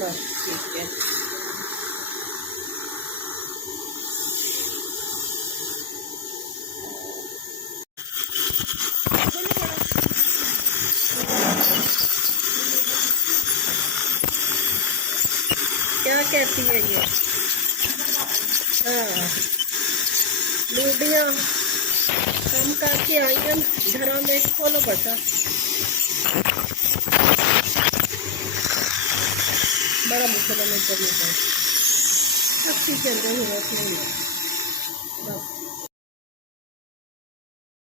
बस ठीक है। क्या कहती है ये? हाँ, लूडिया काम करके आई हम घर में। खोलो बता, बड़ा मुश्किल है। सब चीज़ चल रही है।